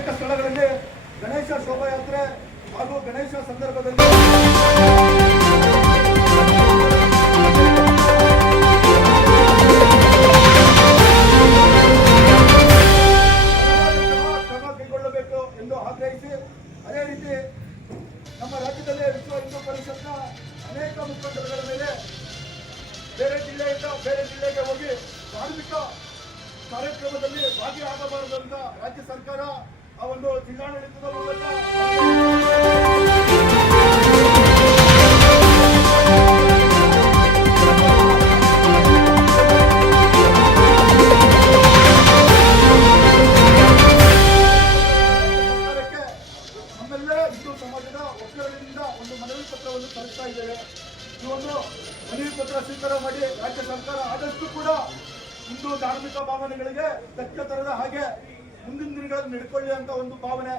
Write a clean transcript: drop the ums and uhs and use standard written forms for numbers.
ಅನೇಕ ಸ್ಥಳಗಳಲ್ಲಿ ಗಣೇಶ ಶೋಭಾಯಾತ್ರೆ ಹಾಗೂ ಗಣೇಶ ಸಂದರ್ಭದಲ್ಲಿ ಕ್ರಮ ಕೈಗೊಳ್ಳಬೇಕು ಎಂದು ಆಗ್ರಹಿಸಿ, ಅದೇ ರೀತಿ ನಮ್ಮ ರಾಜ್ಯದಲ್ಲೇ ವಿಶ್ವ ಹಿಂದೂ ಪರಿಷತ್ನ ಅನೇಕ ಮುಖಂಡರುಗಳ ಮೇಲೆ ಬೇರೆ ಜಿಲ್ಲೆಯಿಂದ ಬೇರೆ ಜಿಲ್ಲೆಗೆ ಹೋಗಿ ಧಾರ್ಮಿಕ ಕಾರ್ಯಕ್ರಮದಲ್ಲಿ ಭಾಗಿಯಾಗಬಾರದು ಅಂತ ರಾಜ್ಯ ಸರ್ಕಾರ ಆ ಒಂದು ಜಿಲ್ಲಾಡಳಿತದ ಮೂಲಕ ಸರ್ಕಾರಕ್ಕೆ ನಮ್ಮೆಲ್ಲ ಹಿಂದೂ ಸಮಾಜದ ಒಕ್ಕಲಿನಿಂದ ಒಂದು ಮನವಿ ಪತ್ರವನ್ನು ಸಲ್ಲಿಸ್ತಾ ಇದ್ದೇವೆ. ಈ ಒಂದು ಮನವಿ ಪತ್ರ ಸ್ವೀಕಾರ ಮಾಡಿ ರಾಜ್ಯ ಸರ್ಕಾರ ಆದಷ್ಟು ಕೂಡ ಹಿಂದೂ ಧಾರ್ಮಿಕ ಭಾವನೆಗಳಿಗೆ ಧಕ್ಕೆ ತರದ ಹಾಗೆ ಮುಂದಿನ ದಿನಗಳಲ್ಲಿ ನಡ್ಕೊಳ್ಳಿ ಅಂತ ಒಂದು ಭಾವನೆ.